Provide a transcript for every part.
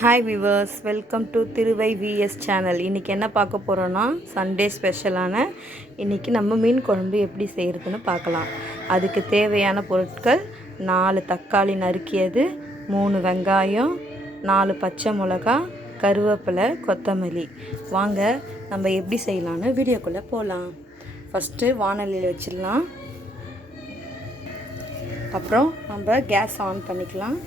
Hi viewers welcome to Thiruvai VS channel இன்றைக்கி என்ன பார்க்க போகிறோன்னா சண்டே ஸ்பெஷலான இன்றைக்கி நம்ம மீன் குழம்பு எப்படி செய்கிறதுன்னு பார்க்கலாம். அதுக்கு தேவையான பொருட்கள் நாலு தக்காளி நறுக்கியது மூணு வெங்காயம் நாலு பச்சை மிளகா கருவேப்பிலை கொத்தமல்லி. வாங்க நம்ம எப்படி செய்யலான்னு வீடியோக்குள்ளே போகலாம் ஃபஸ்ட்டு வானலியில் வச்சிடலாம். அப்புறம் நம்ம கேஸ் ஆன் பண்ணிக்கலாம்.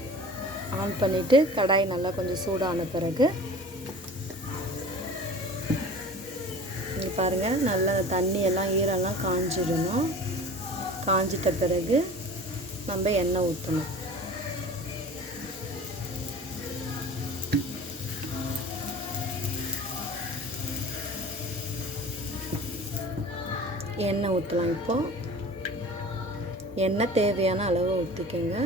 ஆன் பண்ணிவிட்டு கடாய் நல்லா கொஞ்சம் சூடான பிறகு இங்கே பாருங்கள் நல்லா தண்ணி எல்லாம் ஈரெல்லாம் காஞ்சிடணும். காஞ்சிட்ட பிறகு நம்ம எண்ணெய் ஊற்றணும் எண்ணெய் ஊற்றலாம் இப்போது எண்ணெய் தேவையான அளவு ஊற்றிக்கோங்க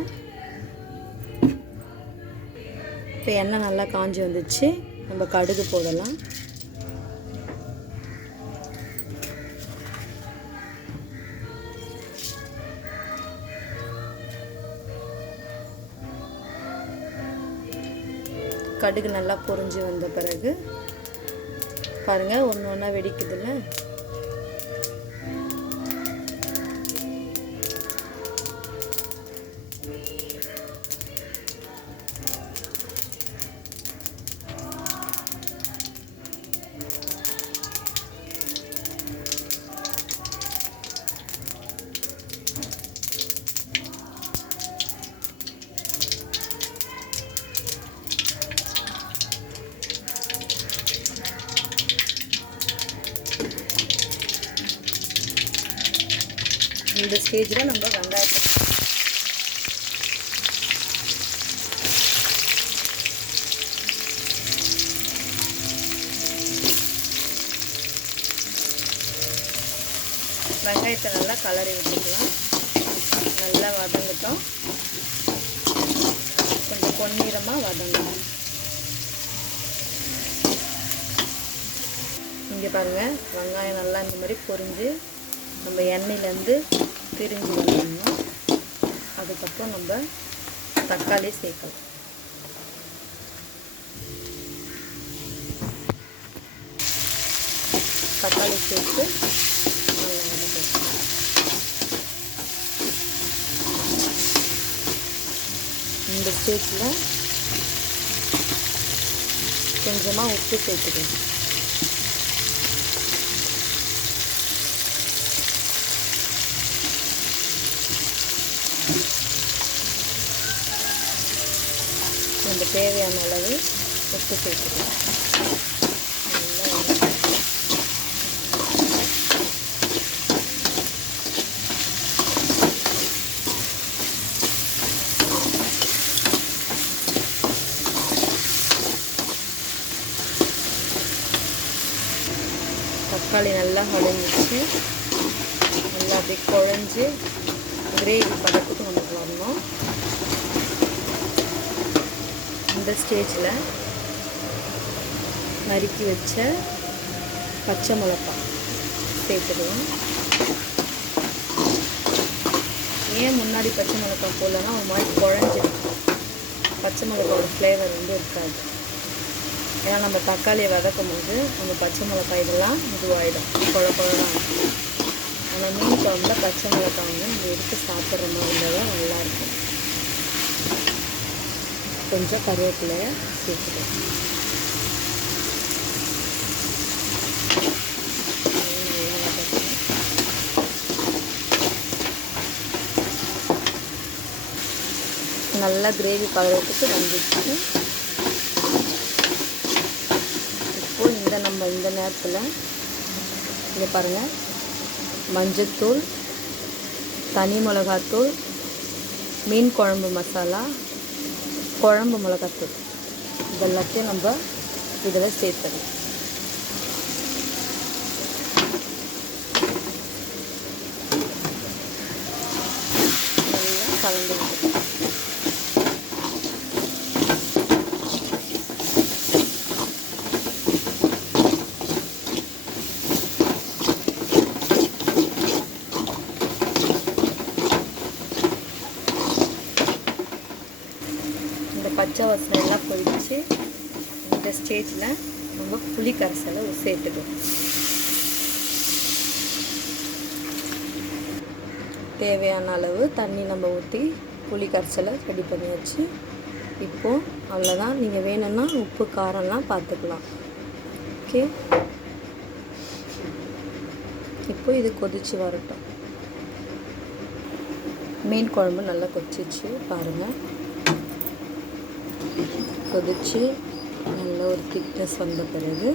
இப்போ எண்ணெய் நல்லா காஞ்சி வந்துச்சு. நம்ம கடுகு போடலாம். கடுகு நல்லா பொரிஞ்சு வந்த பிறகு பாருங்கள் ஒன்று ஒன்றா வெடிக்குதுல்ல? இந்த ஸ்டேஜில் நம்ம வெங்காயத்தை வெங்காயத்தை நல்லா கலரி விட்டுக்கலாம். நல்லா வதங்கட்டும். கொஞ்சம் பொன்னிறமாக வதங்கணும். இங்கே பாருங்கள் வெங்காயம் நல்லா இந்த மாதிரி பொரிஞ்சு நம்ம எண்ணெயிலேருந்து பிரிஞ்சு வந்துடணும் அதுக்கப்புறம் நம்ம தக்காளி சேர்க்கலாம். தக்காளி சேர்த்து நல்லா வதக்கலாம் இந்த ஸ்டேஜில் கொஞ்சமாக உப்பு சேர்த்துக்கணும் நம்ம தேவையான அளவு உப்பு சேர்த்துக்கலாம். தக்காளி நல்லா குழஞ்சிச்சு நல்லா அப்படியே குழஞ்சி கிரேவி பதத்துக்கு நமக்கு வரணும் இந்த ஸ்டேஜில் நறுக்கி வச்ச பச்சை மிளகாய் சேர்த்துடுவோம். ஏன் முன்னாடி பச்சை மிளகாய் போடலன்னா ஒரு மாதிரி குழஞ்சிருக்கும் பச்சை மிளகாவோட ஃப்ளேவர் வந்து இருக்காது. ஏன்னா நம்ம தக்காளியை வதக்கும் போது நம்ம பச்சை மிளகாய் இதெல்லாம் இதுவாகிடும் குழ குழந்தான் ஆனால் மீன் குழம்புல பச்சை மிளகாய் வந்து நம்ம எடுத்து சாப்பிட்ற மாதிரி இருந்தால் தான் நல்லாயிருக்கும் கொஞ்சம் கருவேப்பிலையை சேர்த்துக்கலாம் நல்லா கிரேவி பதறதுக்கு வந்துச்சு இப்போ இந்த நம்ம இந்த நேரத்தில் இங்கே பாருங்கள் மஞ்சத்தூள் தனி மிளகாத்தூள் மீன் குழம்பு மசாலா குழம்பு மிளகாத்தூள். இதெல்லாத்தையும் நம்ம இதில் சேர்த்துடலாம் நல்லா கலந்து பச்சை வாசனை எல்லாம் போயிட்டு இந்த ஸ்டேஜில் நம்ம புளி கரைசலை சேர்த்துக்கணும். தேவையான அளவு தண்ணி நம்ம ஊற்றி புளி கரைசலை ரெடி பண்ணி வச்சு இப்போது அவ்வளோதான் நீங்கள் வேணும்னா உப்பு காரம்லாம் பார்த்துக்கலாம். ஓகே? இப்போ இது கொதித்து வரட்டும். மீன் குழம்பு நல்லா கொதிச்சிச்சு பாருங்கள் கொதித்து நல்ல ஒரு திக்னஸ் வந்த பிறகு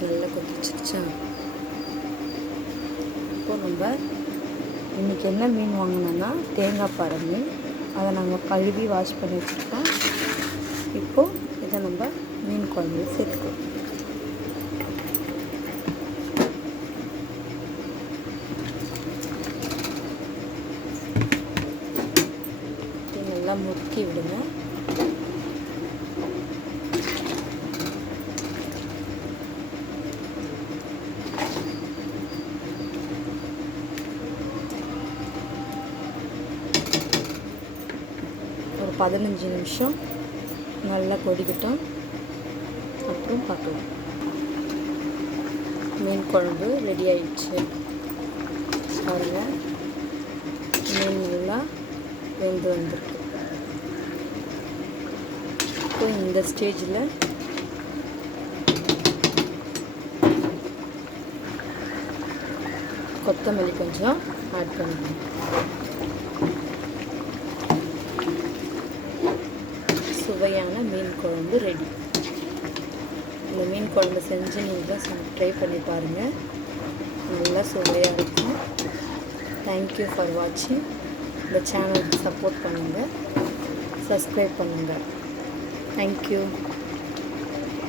நல்லா கொதிச்சிருச்சா? இப்போ நம்ம இன்றைக்கி என்ன மீன் வாங்கினோன்னா தேங்காய் பாறை மீன். அதை நாங்கள் கழுவி வாஷ் பண்ணி வச்சுருக்கோம். இப்போது இதை நம்ம மீன் குழம்பு சேர்த்துக்கலாம். இது நல்லா முக்கி விடுங்க. ஒரு பதினஞ்சு நிமிஷம் நல்லா கொடிக்கிட்டோம் அப்புறம் பார்க்கலாம். மீன் குழம்பு ரெடி ஆயிடுச்சு. பாருங்கள் மீன் நல்லா வெந்து வந்திருக்கு. இப்போ இந்த ஸ்டேஜில். கொத்தமல்லி கொஞ்சம் ஆட் பண்ணுவோம் சுவையான மீன் குழம்பு ரெடி இந்த மீன் குழம்பு செஞ்சு நீங்கள் ட்ரை பண்ணி பாருங்கள் நல்லா சுவையாக இருக்கும். தேங்க்யூ ஃபார் வாட்சிங் இந்த சேனலுக்கு சப்போர்ட் பண்ணுங்கள் சப்ஸ்கிரைப் பண்ணுங்கள் தேங்க்யூ